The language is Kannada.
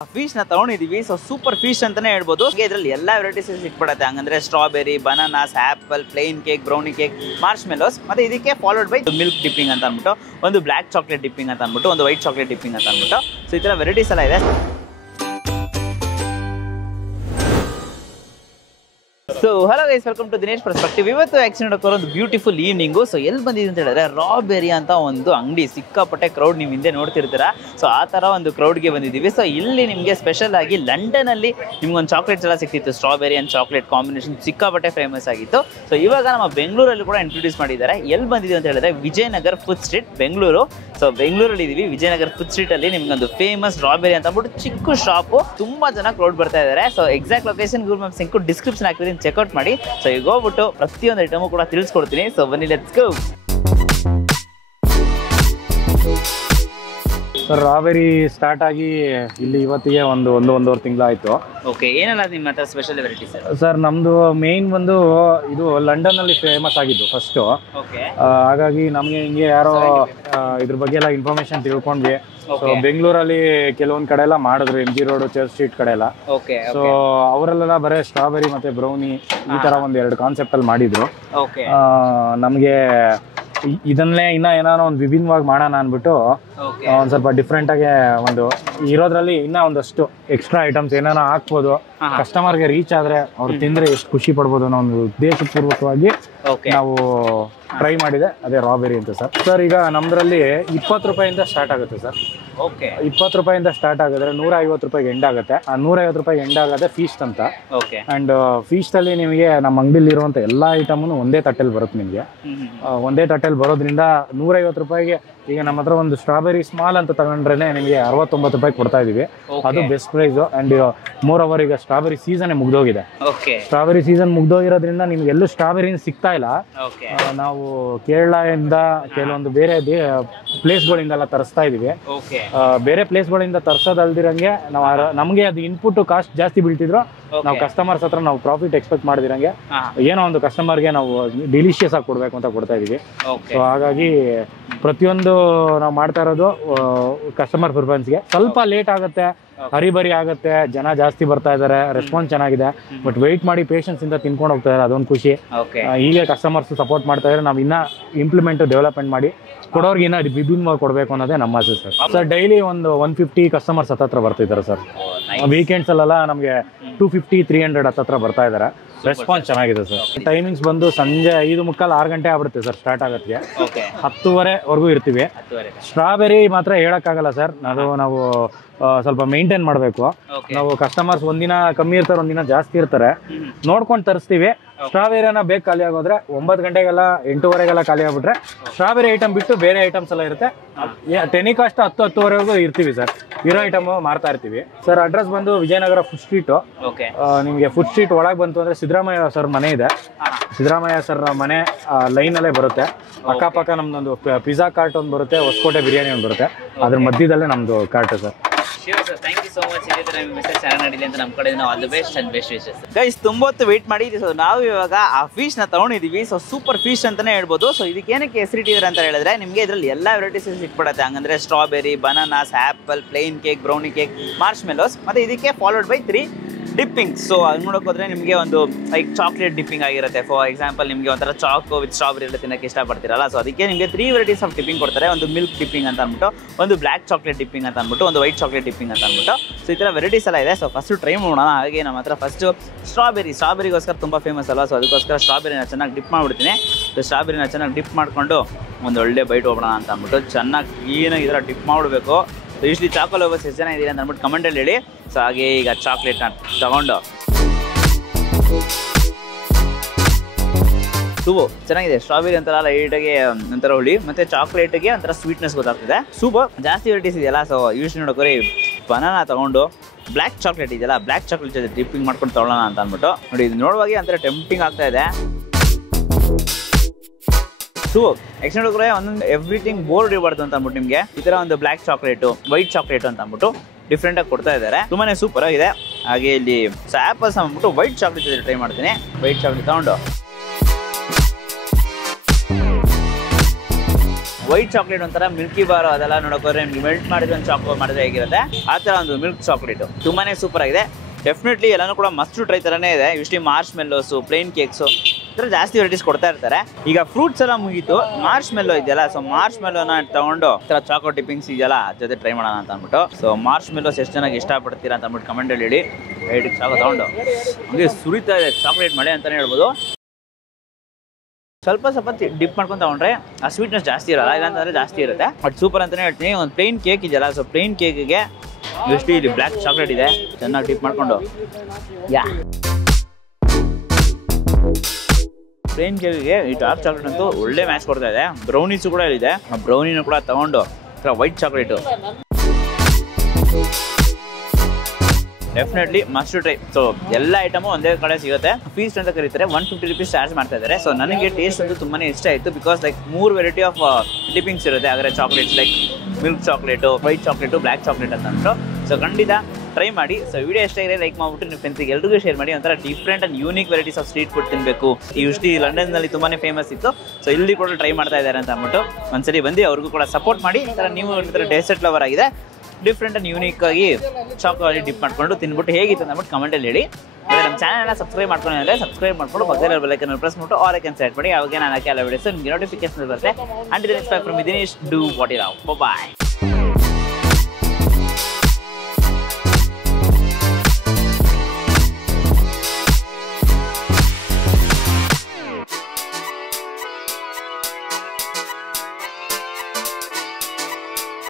ಫಿಶ್ ನ ತಗೊಂಡಿದೀವಿ. ಸೊ ಸೂಪರ್ ಫಿಶ್ ಅಂತಾನೆ ಹೇಳ್ಬೋದು. ಇದರಲ್ಲಿ ಎಲ್ಲಾ ವೆರೈಟೀಸ್ ಸಿಕ್ಬಿಡುತ್ತೆ. ಹಂಗಂದ್ರೆ strawberry, bananas, apple, plain cake, brownie cake, marshmallows, ಮತ್ತೆ ಇದಕ್ಕೆ ಫಾಲೋಡ್ ಬೈ ಮಿಲ್ಕ್ ಡಿಪ್ಪಿಂಗ್ ಅಂತ ಅಂದ್ಬಿಟ್ಟು, ಒಂದು ಬ್ಲಾಕ್ ಚಾಕ್ಲೇಟ್ ಡಿಪ್ಪಿಂಗ್ ಅಂತ ಅಂದ್ಬಿಟ್ಟು, ಒಂದು ವೈಟ್ ಚಾಕ್ಲೇಟ್ ಡಿಪ್ಪಿಂಗ್ ಅಂತ ಅಂದ್ಬಿಟ್ಟು, ಸೊ ಈ ತರ ವೆರೈಟೀಸ್ ಎಲ್ಲ ಇದೆ. So hello guys, welcome to Dinesh perspective. ಇವತ್ತು ಆಕ್ಚುಲಿ ಒಂದು ಬ್ಯೂಟಿಫುಲ್ ಈವ್ನಿಂಗು. ಸೊ ಎಲ್ಲಿ ಬಂದಿದೆ ಅಂತ ಹೇಳಿದ್ರೆ ರಾಬೆರಿ ಅಂತ ಒಂದು ಅಂಗಡಿ, ಸಿಕ್ಕಾಪಟ್ಟೆ ಕ್ರೌಡ್ ನೀವು ಹಿಂದೆ ನೋಡ್ತಿರ್ತೀರಾ. ಸೊ ಆ ಥರ ಒಂದು ಕ್ರೌಡ್ಗೆ ಬಂದಿದ್ದೀವಿ. ಸೊ ಇಲ್ಲಿ ನಿಮಗೆ ಸ್ಪೆಷಲ್ ಆಗಿ ಲಂಡನಲ್ಲಿ ನಿಮ್ಗೊಂದು ಚಾಕ್ಲೇಟ್ಸ್ ಎಲ್ಲ ಸಿಕ್ತಿತ್ತು. ಸ್ಟ್ರಾಬೆರಿ ಆ್ಯಂಡ್ ಚಾಕ್ಲೇಟ್ ಕಾಂಬಿನೇಷನ್ ಸಿಕ್ಕಾಪಟ್ಟೆ ಫೇಮಸ್ ಆಗಿತ್ತು. ಸೊ ಇವಾಗ ನಮ್ಮ ಬೆಂಗಳೂರಲ್ಲಿ ಕೂಡ ಇಂಟ್ರೊಡ್ಯೂಸ್ ಮಾಡಿದ್ದಾರೆ. ಎಲ್ಲಿ ಬಂದಿದೆ ಅಂತ ಹೇಳಿದ್ರೆ Vijayanagar food street, Bengaluru. So ಬೆಂಗಳೂರಲ್ಲಿ ಇದೀವಿ. ವಿಜಯನಗರ್ ಫುಡ್ ಸ್ಟ್ರೀಟ್ ಅಲ್ಲಿ ನಿಮ್ಗೊಂದು ಫೇಮಸ್ ಸ್ಟ್ರಾಬೆರಿ ಅಂತ ಅಂದ್ಬಿಟ್ಟು ಚಿಕ್ಕ ಶಾಪು, ತುಂಬಾ ಜನ ಕ್ರೌಡ್ ಬರ್ತಾ ಇದ್ದಾರೆ. So exact location Google maps link description ಹಾಕಿದ್ರೆ ಚೆಕ್ಔಟ್ ಮಾಡಿ. ಸೊ ಈಗ ಹೋಗ್ಬಿಟ್ಟು ಪ್ರತಿಯೊಂದು ಐಟಮು ಕೂಡ ತಿಳಿಸ್ಕೊಡ್ತೀನಿ. ಸೊ ಬನ್ನಿ, ಲೆಟ್ಸ್ ಗೋ. ಸರ್ ರಾಬೆರಿ ಸ್ಟಾರ್ಟ್ ಆಗಿ ಇಲ್ಲಿ ಇವತ್ತಿಗೆ ಒಂದೂವರೆ ತಿಂಗಳಾಯ್ತು. ಓಕೆ, ಏನೆಲ್ಲ ನಿಮ್ಮ ಹತ್ರ ಸ್ಪೆಷಲ್ ವೆರೈಟಿ ಸರ್? ನಮ್ದು ಮೇನ್ ಬಂದು ಇದು ಲಂಡನ್ ಅಲ್ಲಿ ಫೇಮಸ್ ಆಗಿದ್ದು ಫಸ್ಟ್. ಓಕೆ, ಹಾಗಾಗಿ ನಮ್ಗೆ ಹಿಂಗೆ ಯಾರೋ ಇದ್ರ ಬಗ್ಗೆ ಎಲ್ಲ ಇನ್ಫಾರ್ಮೇಶನ್ ತಿಳ್ಕೊಂಡ್ವಿ. ಸೊ ಬೆಂಗಳೂರಲ್ಲಿ ಕೆಲವೊಂದ್ ಕಡೆ ಎಲ್ಲ ಮಾಡಿದ್ರು, MG ರೋಡ್, ಚರ್ಚ್ ಸ್ಟ್ರೀಟ್ ಕಡೆ ಎಲ್ಲ. ಸೊ ಅವರೆಲ್ಲ ಬರೀ ಸ್ಟ್ರಾಬೆರಿ ಮತ್ತೆ ಬ್ರೌನಿ ಈ ತರ ಒಂದ್ 2 ಕಾನ್ಸೆಪ್ಟ್ ಅಲ್ಲಿ ಮಾಡಿದ್ರು. ನಮ್ಗೆ ಇದನ್ನೇ ಇನ್ನ ಏನಾದ್ರು ಒಂದು ವಿಭಿನ್ನವಾಗಿ ಮಾಡೋಣ ಅನ್ಬಿಟ್ಟು ಒಂದ್ ಸ್ವಲ್ಪ ಡಿಫ್ರೆಂಟ್ ಆಗಿ ಒಂದು ಇರೋದ್ರಲ್ಲಿ ಇನ್ನ ಒಂದಷ್ಟು ಎಕ್ಸ್ಟ್ರಾ ಐಟಮ್ಸ್ ಏನಾರ ಹಾಕ್ಬೋದು, ಕಸ್ಟಮರ್ಗೆ ರೀಚ್ ಆದ್ರೆ ಅವ್ರು ತಿಂದ್ರೆ ಎಷ್ಟು ಖುಷಿ ಪಡ್ಬೋದು ಅನ್ನೋ ಒಂದು ಉದ್ದೇಶಪೂರ್ವಕವಾಗಿ ನಾವು ಟ್ರೈ ಮಾಡಿದೆ. ಅದೇ ರಾಬೆರಿ ಅಂತ ಸರ್. ಸರ್ ಈಗ ನಮ್ದ್ರಲ್ಲಿ 20 ರೂಪಾಯಿಂದ ಸ್ಟಾರ್ಟ್ ಆಗುತ್ತೆ ಸರ್. ಓಕೆ, 20 ರೂಪಾಯಿಂದ ಸ್ಟಾರ್ಟ್ ಆಗಿದ್ರೆ 150 ರೂಪಾಯಿಗೆ ಎಂಡ್ ಆಗುತ್ತೆ. ಆ 150 ರೂಪಾಯಿಗೆ ಎಂಡ್ ಆಗುತ್ತೆ ಫೀಸ್ಟ್ ಅಂತ. ಅಂಡ್ ಫೀಸ್ಟ್ ಅಲ್ಲಿ ನಿಮಗೆ ನಮ್ಮ ಅಂಗಡಿಲಿ ಇರುವಂತ ಎಲ್ಲಾ ಐಟಮ್ನು ಒಂದೇ ತಟ್ಟೆಲ್ ಬರುತ್ತೆ. ನಿಮ್ಗೆ ಒಂದೇ ತಟ್ಟೆಲ್ ಬರೋದ್ರಿಂದ 150 ರೂಪಾಯಿಗೆ ಈಗ ನಮ್ಮ ಹತ್ರ ಒಂದು ಸ್ಟ್ರಾಬೆರಿ ಸ್ಮಾಲ್ ಅಂತ ತಗೊಂಡ್ರೆ ನಿಮಗೆ 69 ರೂಪಾಯಿ ಕೊಡ್ತಾ ಇದೀವಿ. ಅದು best price. And moreover ಈಗ ಸ್ಟ್ರಾಬೆರಿ ಸೀಸನ್ ಮುಗ್ದೋಗಿದೆ. ಸ್ಟ್ರಾಬೆರಿ ಸೀಸನ್ ಮುಗ್ದೋಗಿರೋದ್ರಿಂದ ನಿಮ್ಗೆ ಎಲ್ಲೂ ಸ್ಟ್ರಾಬೆರಿ ಸಿಗ್ತಾ ಇಲ್ಲ. ನಾವು ಕೇರಳದಿಂದ ಕೆಲವೊಂದು ಬೇರೆ ಪ್ಲೇಸ್ಗಳಿಂದೆಲ್ಲ ತರಿಸ್ತಾ ಇದೀವಿ. ಬೇರೆ ಪ್ಲೇಸ್ಗಳಿಂದ ತರ್ಸೋದಲ್ದಿರಂಗೆ ನಾವು ನಮ್ಗೆ ಅದು ಇನ್ಪುಟ್ ಕಾಸ್ಟ್ ಜಾಸ್ತಿ ಬೀಳ್ತಿದ್ರು. ನಾವು ಕಸ್ಟಮರ್ಸ್ ಹತ್ರ ನಾವು ಪ್ರಾಫಿಟ್ ಎಕ್ಸ್ಪೆಕ್ಟ್ ಮಾಡಿದಿರಂಗೆ ಏನೋ ಒಂದು ಕಸ್ಟಮರ್ಗೆ ನಾವು ಡಿಲಿಷಿಯಸ್ ಆಗಿ ಕೊಡ್ಬೇಕು ಅಂತ ಕೊಡ್ತಾ ಇದೀವಿ. ಸೊ ಹಾಗಾಗಿ ಪ್ರತಿಯೊಂದು ನಾವು ಮಾಡ್ತಾ ಇರೋದು ಕಸ್ಟಮರ್ ಪ್ರಿಫರೆನ್ಸ್ಗೆ. ಸ್ವಲ್ಪ ಲೇಟ್ ಆಗುತ್ತೆ, ಹರಿಬರಿ ಆಗುತ್ತೆ, ಜನ ಜಾಸ್ತಿ ಬರ್ತಾ ಇದಾರೆ, ರೆಸ್ಪಾನ್ಸ್ ಚೆನ್ನಾಗಿದೆ. ಬಟ್ ವೆಯ್ಟ್ ಮಾಡಿ ಪೇಷನ್ಸ್ ಇಂದ ತಿನ್ಕೊಂಡು ಹೋಗ್ತಾ ಇದಾರೆ, ಅದೊಂದು ಖುಷಿ. ಹೀಗೆ ಕಸ್ಟಮರ್ಸ್ ಸಪೋರ್ಟ್ ಮಾಡ್ತಾ ಇದ್ರೆ ನಾವು ಇನ್ನ ಇಂಪ್ಲಿಮೆಂಟ್ ಡೆವಲಪ್ಮೆಂಟ್ ಮಾಡಿ ಕೊಡೋರ್ಗೆ ಇನ್ನ ವಿಭಿನ್ನವಾಗಿ ಕೊಡ್ಬೇಕು ಅನ್ನೋದೇ ನಮ್ಮ ಆಸೆ ಸರ್. ಸರ್ ಡೈಲಿ ಒಂದು 150 ಕಸ್ಟಮರ್ಸ್ ಹತ್ರ ಬರ್ತಿದ್ದಾರೆ ಸರ್. ವೀಕೆಂಡ್ಸ್ ಅಲ್ಲೆಲ್ಲ ನಮಗೆ 250-300 ಹತ್ರ ಬರ್ತಾ ಇದಾರೆ. ರೆಸ್ಪಾನ್ಸ್ ಚೆನ್ನಾಗಿದೆ ಸರ್. ಟೈಮಿಂಗ್ಸ್ ಬಂದು ಸಂಜೆ 5:45-6 ಗಂಟೆ ಆಗ್ಬಿಡುತ್ತೆ ಸರ್ ಸ್ಟಾರ್ಟ್ ಆಗೋಕ್ಕೆ. 10:00ವರೆಗೂ ಇರ್ತೀವಿ. ಸ್ಟ್ರಾಬೆರಿ ಮಾತ್ರ ಹೇಳಕ್ಕಾಗಲ್ಲ ಸರ್, ನಾವು ಸ್ವಲ್ಪ ಮೇಂಟೈನ್ ಮಾಡಬೇಕು. ನಾವು ಕಸ್ಟಮರ್ಸ್ ಒಂದಿನ ಕಮ್ಮಿ ಇರ್ತಾರೆ, ಒಂದಿನ ಜಾಸ್ತಿ ಇರ್ತಾರೆ, ನೋಡ್ಕೊಂಡು ತರಿಸ್ತೀವಿ. ಸ್ಟ್ರಾಬೆರಿನ ಬೇಗ ಖಾಲಿ ಆಗೋದ್ರೆ 9 ಗಂಟೆಗೆಲ್ಲ 8:15ಗೆಲ್ಲ ಖಾಲಿ ಆಗ್ಬಿಟ್ರೆ ಸ್ಟ್ರಾಬೆರಿ ಐಟಮ್ ಬಿಟ್ಟು ಬೇರೆ ಐಟಮ್ಸ್ ಎಲ್ಲ ಇರುತ್ತೆ. ಟೆನಿಕಾಸ್ಟ್ 10-10:30ವರೆಗೂ ಇರ್ತೀವಿ ಸರ್. ಇರೋ ಐಟಮ್ ಮಾರ್ತಾ ಇರ್ತೀವಿ ಸರ್. ಅಡ್ರೆಸ್ ಬಂದು ವಿಜಯನಗರ ಫುಡ್ ಸ್ಟ್ರೀಟ್. ನಿಮಗೆ ಫುಡ್ ಸ್ಟ್ರೀಟ್ ಒಳಗೆ ಬಂತು ಅಂದ್ರೆ ಸಿದ್ದರಾಮಯ್ಯ ಸರ್ ಮನೆ ಇದೆ. ಸಿದ್ದರಾಮಯ್ಯ ಸರ್ ಮನೆ ಲೈನ್ ಅಲ್ಲೇ ಬರುತ್ತೆ. ಅಕ್ಕಪಕ್ಕ ನಮ್ದೊಂದು ಪಿಜ್ಜಾ ಕಾರ್ಟ್ ಒಂದು ಬರುತ್ತೆ, ಹೊಸಕೋಟೆ ಬಿರಿಯಾನಿ ಒಂದು ಬರುತ್ತೆ. ಅದ್ರ ಮಧ್ಯದಲ್ಲೇ ನಮ್ದು cart sir. Thank you so much. Message ಚೆನ್ನಾಗಿ ನಡೀಲಿ ಅಂತ ನಮ್ಮ ಕಡೆ ನಾವು all the best and best wishes. Guys, ತುಂಬ ಹೊತ್ತು ವೇಟ್ ಮಾಡಿದ್ವಿ. ಸೊ ನಾವು ಇವಾಗ ಆ ಫಿಶ್ ನ ತಗೊಂಡಿದೀವಿ. ಸೊ ಸೂಪರ್ ಫಿಶ್ ಅಂತಾನೆ ಹೇಳ್ಬೋದು. ಸೊ ಇದಕ್ಕೆ ಏನಕ್ಕೆ ಹೆಸರಿಟ್ಟಿದ್ದಾರೆ ಅಂತ ಹೇಳಿದ್ರೆ ನಿಮಗೆ ಇದರಲ್ಲಿ ಎಲ್ಲಾ ವೆರೈಟೀಸ್ ಸಿಕ್ಬಿಡುತ್ತೆ. ಹಂಗಂದ್ರೆ strawberry, bananas, apple, plain cake, brownie cake, marshmallows, ಮತ್ತೆ ಇದಕ್ಕೆ ಫಾಲೋಡ್ ಬೈ 3 ಡಿಪ್ಪಿಂಗ್. ಸೊ ಅದು ನೋಡೋಕೆ ಹೋದ್ರೆ ನಿಮಗೆ ಒಂದು ಲೈಕ್ ಚಾಕ್ಲೇಟ್ ಡಿಪ್ಪಿಂಗ್ ಆಗಿರುತ್ತೆ. ಫಾರ್ ಎಕ್ಸಾಂಪಲ್ ನಿಮಗೆ ಒಂಥರ ಚಾಕೋ ವಿತ್ ಸ್ಟ್ರಾಬೆರಿ ಎಲ್ಲ ತಿನ್ನಕ್ಕೆ ಇಷ್ಟಪಡ್ತೀರಲ್ಲ. ಸೊ ಅದಕ್ಕೆ ನಿಮಗೆ 3 ವೆರೈಟೀಸ್ ಆಫ್ ಡಿಪ್ಪಿಂಗ್ ಕೊಡ್ತಾರೆ. ಒಂದು ಮಿಲ್ಕ್ ಡಿಪ್ಪಿಂಗ್ ಅಂತ ಅಂದ್ಬಿಟ್ಟು, ಒಂದು ಬ್ಲಾಕ್ ಚಾಕ್ಲೇಟ್ ಡಿಪ್ಪಿಂಗ್ ಅಂತ ಅಂದ್ಬಿಟ್ಟು, ಒಂದು ವೈಟ್ ಚಾಕ್ಲೇಟ್ ಡಿಪ್ಪಿಂಗ್ ಅಂತ ಅಂದ್ಬಿಟ್ಟು. ಸೊ ಈ ಥರ ವೆರೈಟೀಸ್ ಎಲ್ಲ ಇದೆ. ಸೊ ಫಸ್ಟ್ ಟ್ರೈ ಮಾಡೋಣ. ಹಾಗೆ ನಮ್ಮ ಹತ್ರ ಫಸ್ಟು ಸ್ಟ್ರಾಬೆರಿಗೋಸ್ಕರ ತುಂಬ ಫೇಮಸ್ ಅಲ್ಲ. ಸೊ ಅದಕ್ಕೋಸ್ಕರ ಸ್ಟ್ರಾಬೆರಿನ ಚೆನ್ನಾಗಿ ಡಿಪ್ ಮಾಡಿಬಿಡ್ತೀನಿ. ಸೊ ಸ್ಟ್ರಾಬೆರಿನ ಚೆನ್ನಾಗಿ ಡಿಪ್ ಮಾಡಿಕೊಂಡು ಒಂದು ಒಳ್ಳೆ ಬೈಟ್ ಹೋಗೋಣ ಅಂತ ಅಂದ್ಬಿಟ್ಟು ಚೆನ್ನಾಗಿ ಕ್ಲೀನಾಗಿ ಈ ಥರ ಡಿಪ್ ಮಾಡಬೇಕು. ಸೊ ಯೂಶ್ವಲಿ ಚಾಕೋ ಲವರ್ಸ್ ಎಷ್ಟು ಜನ ಇದ್ದೀರಿ ಅಂತ ಅಂದ್ಬಿಟ್ಟು ಕಮೆಂಟಲ್ಲಿ ಹೇಳಿ. ಸೊ ಹಾಗೆ ಈಗ ಚಾಕ್ಲೇಟ್ನ ತಗೊಂಡು ಸೂಪು ಚೆನ್ನಾಗಿದೆ. ಸ್ಟ್ರಾಬೆರಿ ಒಂಥರ ಲೈಟಾಗಿ ಒಂಥರ ಹುಳಿ, ಮತ್ತೆ ಚಾಕ್ಲೇಟ್ಗೆ ಒಂಥರ ಸ್ವೀಟ್ನೆಸ್ ಗೊತ್ತಾಗ್ತಿದೆ. ಸೂಪು ಜಾಸ್ತಿ ವೆರೈಟೀಸ್ ಇದೆಯಲ್ಲ. ಸೊ ಯೂಶ್ವಲಿ ನೋಡೋಕೆ ಬನಾನಾ ತಗೊಂಡು ಬ್ಲ್ಯಾಕ್ ಚಾಕ್ಲೇಟ್ ಇದೆಯಲ್ಲ, ಬ್ಲ್ಯಾಕ್ ಚಾಕ್ಲೇಟ್ ಜೊತೆ ಡಿಪ್ಪಿಂಗ್ ಮಾಡ್ಕೊಂಡು ತಗೊಳ್ಳೋಣ ಅಂತ ಅಂದ್ಬಿಟ್ಟು ನೋಡಿ. ಇದು ನೋಡುವಾಗ ಒಂಥರ ಟೆಂಪ್ಟಿಂಗ್ ಆಗ್ತಾ ಇದೆ. ಸೂಪು ಎಕ್ಸ್ಟೆಂಡ್ ನೋಡೋಕೆ ಒಂದೊಂದು ಎವ್ರಿಥಿಂಗ್ ಬೋರ್ಡ್ ಇರಬಾರ್ದು ಅಂತ ಅಂದ್ಬಿಟ್ಟು ನಿಮಗೆ ಈ ಥರ ಒಂದು ಬ್ಲ್ಯಾಕ್ ಚಾಕ್ಲೇಟು, ವೈಟ್ ಚಾಕ್ಲೇಟ್ ಅಂತ ಅಂದ್ಬಿಟ್ಟು ಡಿಫ್ರೆಂಟ್ ಆಗಿ ಕೊಡ್ತಾ ಇದ್ದಾರೆ. ತುಂಬಾನೇ ಸೂಪರ್ ಆಗಿದೆ. ಹಾಗೆ ಇಲ್ಲಿ ಆಪಲ್ಸ್ ಅಂದ್ಬಿಟ್ಟು ವೈಟ್ ಚಾಕ್ಲೇಟ್ ಜೊತೆ ಟ್ರೈ ಮಾಡ್ತೀನಿ. ವೈಟ್ ಚಾಕ್ಲೇಟ್ ತಗೊಂಡು ವೈಟ್ ಚಾಕ್ಲೇಟ್ ಒಂಥರ ಮಿಲ್ಕಿ ಬಾರ್ ಅದೆಲ್ಲ ನೋಡೋಕೋದ್ರೆ ನಿಮ್ಗೆ ಮೆಲ್ಟ್ ಮಾಡಿದ ಒಂದು ಚಾಕ್ಲೇಟ್ ಮಾಡಿದ್ರೆ ಹೇಗಿರುತ್ತೆ ಆ ಥರ ಒಂದು ಮಿಲ್ಕ್ ಚಾಕ್ಲೇಟು ತುಂಬಾನೇ ಸೂಪರ್ ಆಗಿದೆ. ಡೆಫಿನೆಟ್ಲಿ ಎಲ್ಲನೂ ಕೂಡ ಮಸ್ಟ್ ಟ್ರೈ ಥರನೇ ಇದೆ. ಯೂಶ್ವಲಿ ಮಾರ್ಶ್ ಮೆಲ್ಲೋಸು, ಪ್ಲೇನ್ ಕೇಕ್ಸು ಈ ಥರ ಜಾಸ್ತಿ ವೆರೈಟೀಸ್ ಕೊಡ್ತಾ ಇರ್ತಾರೆ. ಈಗ ಫ್ರೂಟ್ಸ್ ಎಲ್ಲ ಮುಗೀತು, ಮಾರ್ಶ್ ಮೆಲ್ಲೋ ಇದೆಯಲ್ಲ, ಸೊ ಮಾರ್ಶ್ ಮೆಲ್ಲೋನ ತಗೊಂಡು ಈ ಥರ ಚಾಕೋ ಟಿಪ್ಪಿಂಗ್ಸ್ ಇದೆಯಲ್ಲ ಜೊತೆ ಟ್ರೈ ಮಾಡೋಣ ಅಂತ ಅಂದ್ಬಿಟ್ಟು. ಸೊ ಮಾರ್ಶ್ ಮೆಲ್ಲೋಸ್ ಎಷ್ಟು ಚೆನ್ನಾಗಿ ಇಷ್ಟಪಡ್ತೀರಾ ಅಂತ ಅಂದ್ಬಿಟ್ಟು ಕಮೆಂಟಲ್ಲಿ ಹೇಳಿ. ಚಾಕೋ ತಗೊಂಡು ಹಂಗೆ ಸುರಿತಾ ಇದೆ ಚಾಕ್ಲೇಟ್ ಮಳೆ ಅಂತಲೇ ಹೇಳ್ಬೋದು. ಸ್ವಲ್ಪ ಡಿಪ್ ಮಾಡ್ಕೊಂಡು ತಗೊಂಡ್ರೆ ಆ ಸ್ವೀಟ್ನೆಸ್ ಜಾಸ್ತಿ ಇರಲ್ಲ, ಇಲ್ಲಾಂತಂದ್ರೆ ಜಾಸ್ತಿ ಇರುತ್ತೆ. ಬಟ್ ಸೂಪರ್ ಅಂತಲೇ ಹೇಳ್ತೀನಿ. ಒಂದು ಪ್ಲೇನ್ ಕೇಕ್ ಇದೆಯಲ್ಲ, ಸೊ ಪ್ಲೇನ್ ಕೇಕಿಗೆ ಎಷ್ಟು ಇಲ್ಲಿ ಬ್ಲ್ಯಾಕ್ ಚಾಕ್ಲೇಟ್ ಇದೆ, ಚೆನ್ನಾಗಿ ಡಿಪ್ ಮಾಡ್ಕೊಂಡು ಪ್ಲೇನ್ ಕೇಕಿಗೆ ಈ ಡಾರ್ಕ್ ಚಾಕ್ಲೇಟ್ ಅಂತೂ ಒಳ್ಳೆ ಮ್ಯಾಚ್ ಕೊಡ್ತಾ ಇದೆ. ಬ್ರೌನೀಸು ಕೂಡ ಇಲ್ಲಿದೆ, ಆ ಬ್ರೌನಿನೂ ಕೂಡ ತಗೊಂಡು white chocolate definitely must try. So ಎಲ್ಲ ಐಟಮು ಒಂದೇ ಕಡೆ ಸಿಗುತ್ತೆ. ಫೀಸ್ಟ್ ಅಂತ ಕರೀತಾರೆ, 150 rupees ಚಾರ್ಜ್ ಮಾಡ್ತಾ ಇದ್ದಾರೆ. ಸೊ ನನಗೆ ಟೇಸ್ಟ್ ಅಂತೂ ತುಂಬಾ ಇಷ್ಟ ಆಯಿತು. ಬಿಕಾಸ್ ಲೈಕ್ 3 ವೆರೈಟಿ ಆಫ್ ಡಿಪ್ಪಿಂಗ್ಸ್ ಇರುತ್ತೆ. ಆದರೆ chocolates like milk chocolate, white chocolate, black chocolate ಅಂತ ಅಂದ್ಬಿಟ್ಟು. ಸೊ ಖಂಡಿತ ಟ್ರೈ ಮಾಡಿ. ಸೊ ವಿಡಿಯೋ ಇಷ್ಟ ಆಗಿದೆ ಲೈಕ್ ಮಾಡಿಬಿಟ್ಟು ನಿಮ್ಮ ಫ್ರೆಂಡ್ಸಿಗೆ ಎಲ್ರಿಗೂ ಶೇರ್ ಮಾಡಿ. ಒಂಥರ different and unique varieties of street food ತಿನ್ನಬೇಕು. ಯೂಶ್ವಲಿ ಲಂಡನ್ನಲ್ಲಿ ತುಂಬಾ ಫೇಮಸ್ ಇತ್ತು. ಸೊ ಇಲ್ಲಿ ಕೂಡ ಟ್ರೈ ಮಾಡ್ತಾ ಇದ್ದಾರೆ ಅಂತ ಅಂದ್ಬಿಟ್ಟು ಒಂದ್ಸರಿ ಬಂದು ಅವ್ರಿಗೂ ಕೂಡ ಸಪೋರ್ಟ್ ಮಾಡಿ. ಈ ಥರ ನೀವು ಡೆಸರ್ಟ್ ಲವರ್ ಆಗಿದೆ, ಡಿಫ್ರೆಂಟ್ ಆ್ಯಂಡ್ ಯೂನಿಕ್ ಆಗಿ ಚಾಕೋಲಿ ಡಿಪ್ ಮಾಡ್ಕೊಂಡು ತಿನ್ಬಿಟ್ಟು ಹೇಗಿತ್ತು ಅಂದ್ಬಿಟ್ಟು ಕಮೆಂಟಲ್ಲಿ ಹೇಳಿ. ಅದೇ ನಮ್ಮ ಚಾನಲ್ನ ಸಬ್ಸ್ಕ್ರೈಬ್ ಮಾಡ್ಕೊಂಡ್ರೆ ಸಬ್ಸ್ಕ್ರೈಬ್ ಮಾಡ್ಕೊಂಡು ಪಕ್ಕದಲ್ಲಿ ಬೆಲ್ಲೈಕನ್ ಪ್ರೆಸ್ ಮಾಡ್ಬಿಟ್ಟು ಆಲ್ ಐಕನ್ ಸೆಲೆಕ್ಟ್ ಮಾಡಿ. ಅವಾಗ ನಾನು ಹಾಕಿ ಎಲ್ಲ ವಿಡಿಯೋಸ್ ನಿಮಗೆ ನೋಟಿಫಿಕೇಶನ್ ಬರುತ್ತೆ. And next from Dinesh, do what you love. Bye.